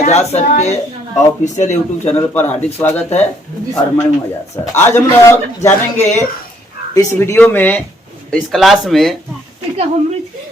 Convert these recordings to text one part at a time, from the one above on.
आजाद sir के official YouTube channel पर हार्दिक स्वागत है और मैं हूँ आजाद सर। आज हम लोग जानेंगे इस वीडियो में, इस क्लास में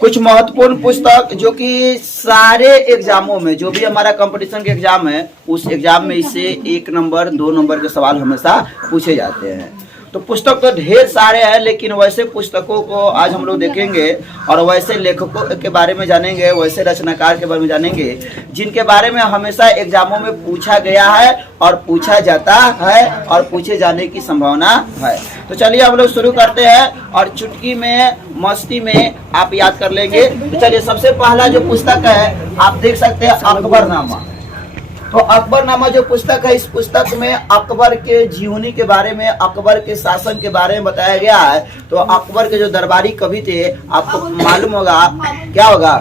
कुछ महत्वपूर्ण पुस्तक जो कि सारे एग्जामों में, जो भी हमारा कंपटीशन के एग्जाम है उस एग्जाम में इससे 1 नंबर 2 नंबर के सवाल हमेशा पूछे जाते हैं। तो पुस्तक तो ढेर सारे हैं, लेकिन वैसे पुस्तकों को आज हम लोग देखेंगे और वैसे लेखकों के बारे में जानेंगे, वैसे रचनाकार के बारे में जानेंगे जिनके बारे में हमेशा एग्जामों में पूछा गया है और पूछा जाता है और पूछे जाने की संभावना है। तो चलिए हम लोग शुरू करते हैं और चुटकी में मस्ती में आप याद कर लेंगे। तो चलिए सबसे पहला जो पुस्तक है आप देख सकते हैं अकबरनामा। तो अकबरनामा जो पुस्तक है, इस पुस्तक में अकबर के जीवनी के बारे में, अकबर के शासन के बारे में बताया गया है। तो अकबर के जो दरबारी कवि थे आपको मालूम होगा क्या होगा,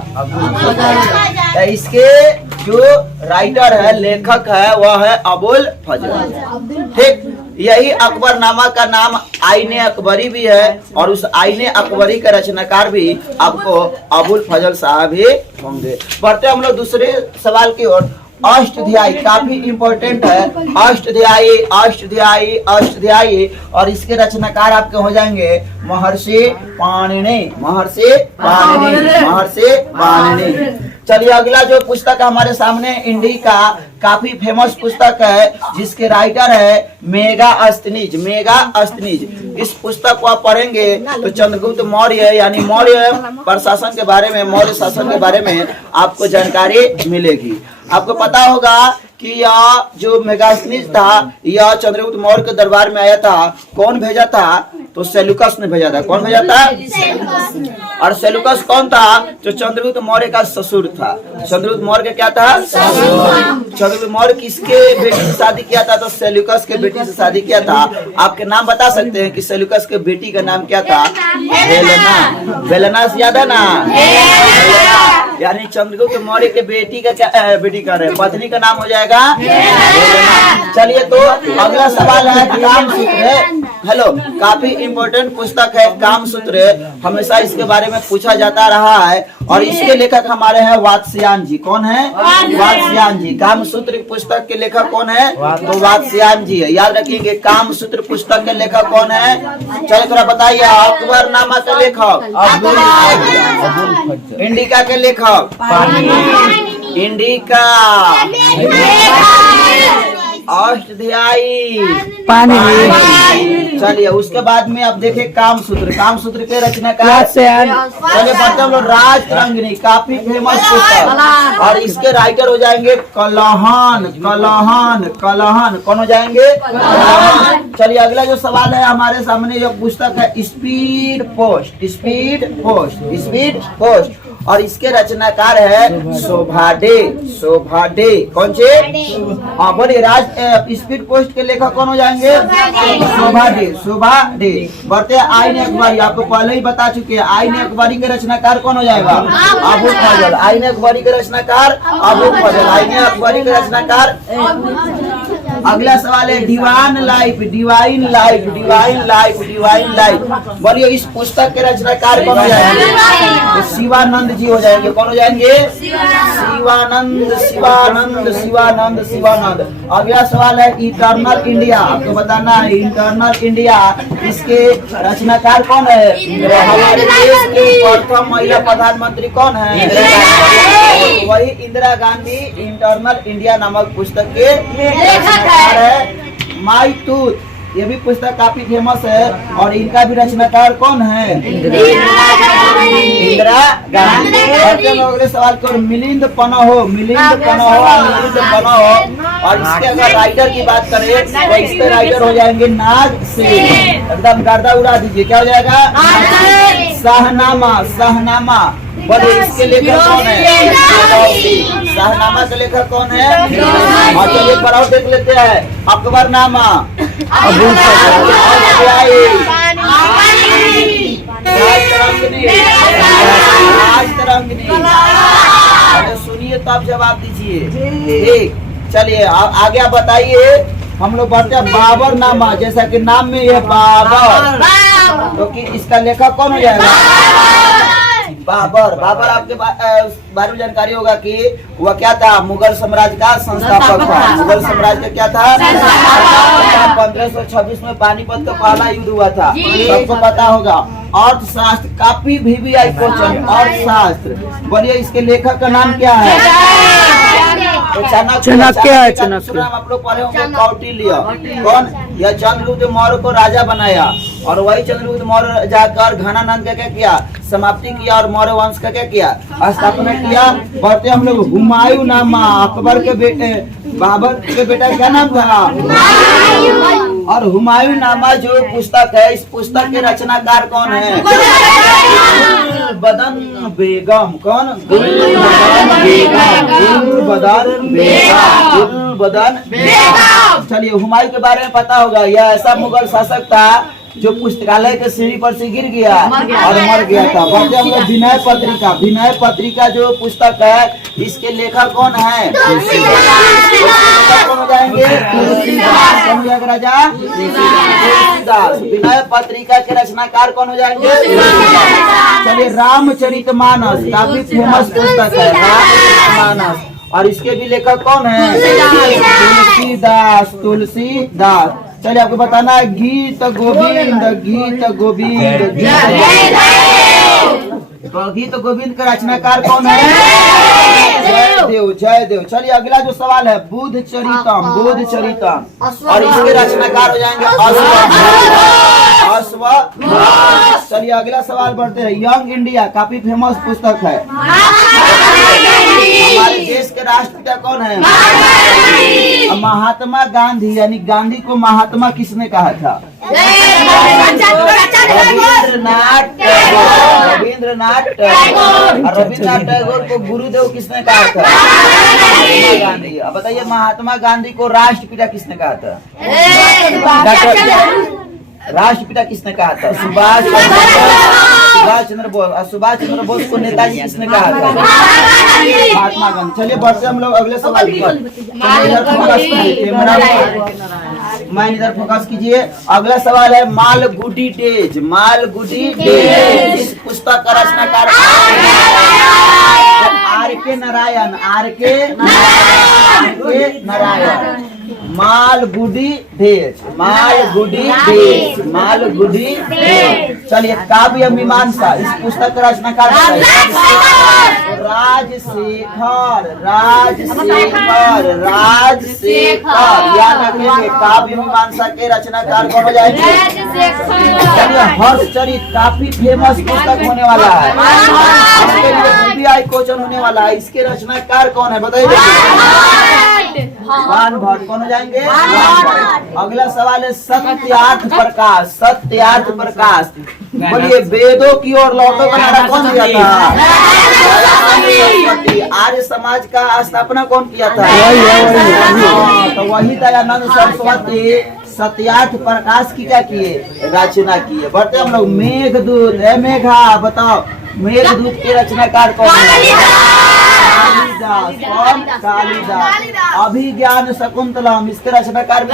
तो इसके जो राइटर है, लेखक है, वह है अबुल फजल। ठीक, यही अकबरनामा का नाम आईने अकबरी भी है और उस आईने अकबरी का रचनाकार भी आपको अबुल फजल साहब ही होंगे। बढ़ते हम लोग दूसरे सवाल की ओर। अष्टध्यायी काफी इंपॉर्टेंट है। अष्टध्यायी अष्टध्यायी अष्टध्यायी और इसके रचनाकार आपके हो जाएंगे महर्षि पाणिनि, महर्षि पाणिनि, महर्षि पाणिनि। चलिए अगला जो पुस्तक है हमारे सामने इंडिका, काफी फेमस पुस्तक है जिसके राइटर है मेगास्थनीज, मेगास्थनीज। इस पुस्तक को आप पढ़ेंगे तो चंद्रगुप्त मौर्य यानी मौर्य प्रशासन के बारे में, मौर्य शासन के बारे में आपको जानकारी मिलेगी। आपको पता होगा कि यह जो मेगास्थनीज था यह चंद्रगुप्त मौर्य के दरबार में आया था। कौन भेजा था? तो सेल्यूकस ने भेजा था। कौन भेजा था? और सेल्यूकस कौन था? जो चंद्रगुप्त मौर्य का ससुर था। चंद्रगुप्त मौर्य का क्या था? चंद्रगुप्त मौर्य किसके बेटी से शादी किया था? तो सेल्यूकस के बेटी से शादी किया था। आपके नाम बता सकते हैं कि सेल्यूकस के बेटी का नाम क्या था? हेलेना। हेलेना से याद है ना? यानी चंद्रगुप्त मौर्य के बेटी का क्या, बेटी का रहे पत्नी का नाम हो जाएगा हेलेना। चलिए तो अगला सवाल है कामसूत्र। हेलो, काफी इंपॉर्टेंट पुस्तक है कामसूत्र। हमेशा इसके बारे में पूछा जाता रहा है और इसके लेखक हमारे हैं वात्स्यायन जी। कौन है? वात्स्यायन जी। कामसूत्र पुस्तक के लेखक कौन है? तो वात्स्यायन जी है। याद रखिएगा कामसूत्र पुस्तक के लेखक कौन है? चलिए थोड़ा बताइए। अकबरनामा के लेखक इंडिका के लेखक इंडिका, अष्टध्यायी पाणिनि। चलिए उसके बाद में अब देखें कामसूत्र। कामसूत्र के रचनाकार चलिए बढ़ते हम लोग राजतरंगिणी, काफी फेमस पुस्तक और इसके राइटर हो जाएंगे कलहन, कलहन, कलहन। कौन हो जाएंगे? कलहन। चलिए अगला जो सवाल है हमारे सामने, यह पुस्तक है speed post, speed post, speed post और इसके रचनाकार है शोभाडे, शोभाडे। कौन से? हाँ बोलिए। राज स्पीड पोस्ट के लेखक कौन हो जाएंगे? शोभाडे, शोभाडे। बढ़ते आईने अकबरी, आपको पहले ही बता चुके हैं। आईने अकबरी के रचनाकार कौन हो जाएगा? अबुल फजल। आईने अकबरी के रचनाकार अबुल फजल, आईने अकबरी के रचनाकार। अगला सवाल है divine life, divine life, divine life, divine life. बोलिए इस पुस्तक के रचनाकार कौन हो जाएंगे? तो शिवानंद जी हो जाएंगे। कौन हो जाएंगे? शिवानंद, शिवानंद, शिवानंद, शिवानंद। अगला सवाल है इटर्नल इंडिया। आपको बताना है इटर्नल इंडिया, इसके रचनाकार कौन है? हमारे देश की प्रथम महिला प्रधानमंत्री कौन है? वही इंदिरा गांधी। इंटरनल इंडिया नामक पुस्तक के रचनाकार है माई टूथ। ये भी पुस्तक काफी फेमस है और इनका भी रचनाकार कौन है? इंदिरा गांधी। अगले सवाल को मिलिंद पनहो, मिलिंद पनहो, मिलिंद पनहो और इसके अगर राइटर की बात करें तो इसके राइटर हो जाएंगे नाग सेन। एकदम गर्दा उड़ा दीजिए। क्या हो जाएगा? शाहनामा, शाहनामा। बोले इसके लेखक कौन है? शाहनामा के लेखक कौन है? और चलिए पढ़ाओ देख लेते हैं। अकबरनामा, अबुल फजल, राजतरंगिणी, राजतरंगिणी। सुनिए तो आप जवाब दीजिए। ठीक, चलिए आगे आप बताइए। हम लोग बढ़ते हैं बाबरनामा, जैसा कि नाम में यह बाबर, तो कि इसका लेखक कौन हो जाएगा? बाबर। बाबर आपके बारे में जानकारी होगा कि वह क्या था, मुगल साम्राज्य का संस्थापक था। मुगल साम्राज्य का क्या था, 1526 में पानीपत का पहला युद्ध हुआ था, सबको पता होगा। अर्थशास्त्र काफी VVI क्वेश्चन, अर्थशास्त्र। बोलिए इसके लेखक का नाम क्या है? चाणक्य है। चाणक्य आप लोग पढ़े होंगे, कौटिल्य। कौन? यह चंद्रगुप्त मौर्य को राजा बनाया, और वही चंद्रगुप्त मौर्य जाकर घनानंद का क्या किया, समाप्ति किया, और मौर्य वंश का क्या किया, स्थापना किया। बढ़ते हम लोग हुमायूं नामा, अकबर के बेटे, बाबर के बेटा क्या नाम था, और हुमायूं नामा जो पुस्तक है, इस पुस्तक के रचनाकार कौन है? गुलबदन बेगम। कौन? गुलबदन बेगम। गुलबदन बेगम। चलिए हुमायूं के बारे में पता होगा, यह ऐसा मुगल शासक था जो पुस्तकालय के सीढ़ी पर से गिर गया और मर गया था। बढ़ते हम लोग विनय पत्रिका। विनय पत्रिका जो पुस्तक है, इसके लेखक कौन है? कौन हो जाएंगे? तुलसीदास। कौन हो जाएगा राजा? तुलसीदास। विनय पत्रिका के रचनाकार कौन हो जाएंगे? चलिए रामचरितमानस काफी फेमस पुस्तक है, रामचरितमानस, और इसके भी लेखक कौन है? तुलसीदास। तुलसीदास। चलिए आपको बताना है गीत गोविंद। गीत गोविंद। गीत गोविंद का रचनाकार कौन है? जयदेव। जयदेव। चलिए अगला जो सवाल है, बुद्ध चरितम। बुद्ध चरितम, और इसके रचनाकार हो जाएंगे अश्वघोष। चलिए अगला सवाल बढ़ते हैं, यंग इंडिया काफी फेमस पुस्तक है। हमारे देश के राष्ट्रपिता कौन है? महात्मा गांधी। यानी गांधी को महात्मा किसने कहा था? रविंद्रनाथ टैगोर। रविंद्रनाथ टैगोर। रविंद्रनाथ टैगोर को गुरुदेव किसने कहा था? महात्मा गांधी। अब बताइए महात्मा गांधी को राष्ट्रपिता किसने कहा था? राष्ट्रपिता किसने कहा था? सुभाष चंद्र बोस। और सुभाष चंद्र बोस को नेताजी किसने कहा था? महात्मा गांधी। चलिए बढ़ते हम लोग अगले सवाल पर। मैं इधर फोकस कीजिए। अगला सवाल है मालगुडी डेज। मालगुडी डेज इस पुस्तक का रचनाकार R.K. Narayan. R.K. Narayan. Malgudi days. Malgudi days. Malgudi days. चलिए काव्य मीमांसा इस पुस्तक का रचनाकार राजशेखर। राजशेखर। राजशेखर। याद रखेंगे काव्य मीमांसा के रचनाकार कौन हो जाएंगे? चलिए हर्षचरित काफी फेमस पुस्तक होने वाला है, इसके लिए VVI क्वेश्चन होने वाला है। इसके रचनाकार कौन है बताइए? वान भट्ट। कौन हो जाएंगे? अगला सवाल है सत्यार्थ प्रकाश। सत्यार्थ प्रकाश। बोलिए वेदों की ओर लौटो का नारा कौन दिया था? आर्य समाज का स्थापना कौन किया था? तो वही दयानंद सरस्वती सत्यार्थ प्रकाश की क्या किए? रचना किए। बढ़ते हम लोग मेघदूत है। मेघा बताओ मेघदूत के रचनाकार कौन है? कालिदास। कौन? कालिदास। अभिज्ञान शकुंतलम इसके रचनाकार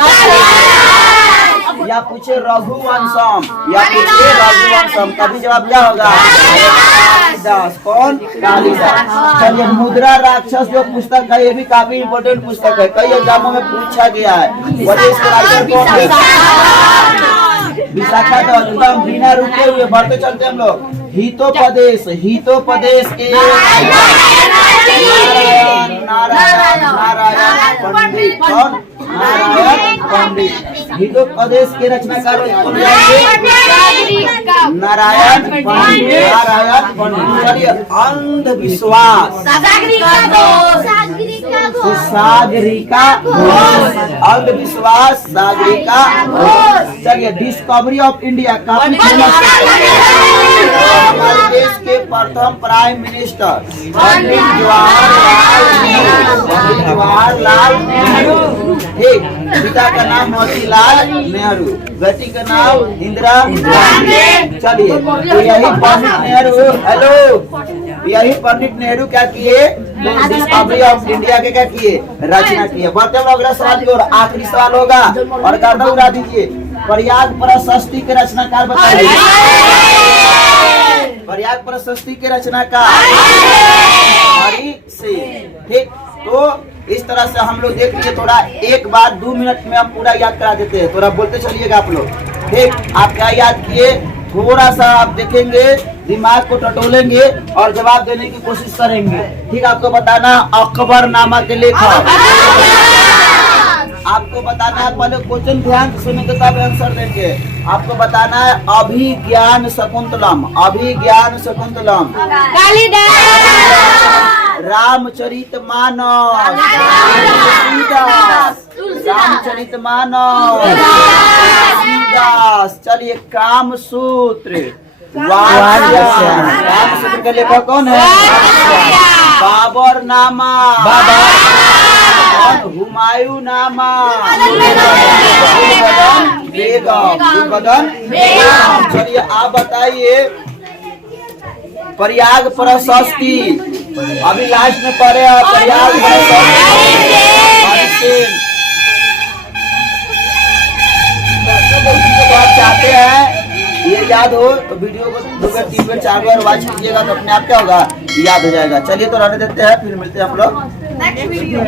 या पूछे रघुवंशम, या पूछे रघुवंशम, तभी जवाब क्या होगा? कालिदास। कौन? कालिदास। चलिए मुद्रा राक्षस जो पुस्तक है, ये भी काफी इम्पोर्टेंट पुस्तक है, कई एग्जामों में पूछा गया है। वजह इसके राइटर कौन है? विशाखा दत्त। एकदम बिना रुके हुए बढ़ते चलते हम लोग। हितोपदेश। हितोपदेश के नारायण पंडित। कौन? नारायण पंडित। हितोपदेश के रचनाकार नारायण पंडित। नारायण पंडित। चलिए अंधविश्वास सागरिका घोष। अंधविश्वास सागरिका घोष। चलिए डिस्कवरी ऑफ इंडिया काफी फेमस। हमारे देश के प्रथम प्राइम मिनिस्टर पंडित जवाहरलाल नेहरू। ठीक, पिता का नाम मोतीलाल नेहरू, बेटी का नाम इंदिरा गांधी। चलिए तो यही पंडित नेहरू, हेलो, यही पंडित नेहरू क्या किए? डिस्कवरी ऑफ इंडिया के क्या किए? रचना किए। बढ़ते हम अगला सवाल और आखिरी सवाल होगा, और गर्दन उड़ा दीजिए। प्रयाग प्रशस्ति के रचनाकार बताइए। प्रयाग प्रशस्ति के रचनाकार हरि सिंह। ठीक, तो इस तरह से हम लोग देख लिए। थोड़ा एक बार 2 मिनट में हम पूरा याद करा देते हैं, थोड़ा बोलते चलिएगा आप लोग। ठीक, आप क्या याद किए, थोड़ा सा आप देखेंगे, दिमाग को टटोलेंगे और जवाब देने की कोशिश करेंगे। ठीक, आपको बताना अकबरनामा के लेखक, आपको बताना है, पहले क्वेश्चन ध्यान से सुनेंगे तब आंसर देंगे। आपको बताना है अभिज्ञान शकुंतलम, अभिज्ञान शकुंतलम, रामचरितमानस, रामचरितमानस, तुलसीदास। चलिए, कामसूत्र, कामसूत्र के लेखक कौन है? बाबरनामा, हुमायूं नामा, बेगम। चलिए, आप बताइए प्रयाग प्रशस्ति, अभी लास्ट में पढ़े प्रयाग प्रशस्ति। तो आप चाहते हैं ये याद हो तो वीडियो को 2 बार 3 बार 4 बार वॉच कीजिएगा, तो अपने आप क्या होगा, याद हो जाएगा। चलिए, तो रहने देते हैं, फिर मिलते हैं हम लोग नेक्स्ट वीडियो।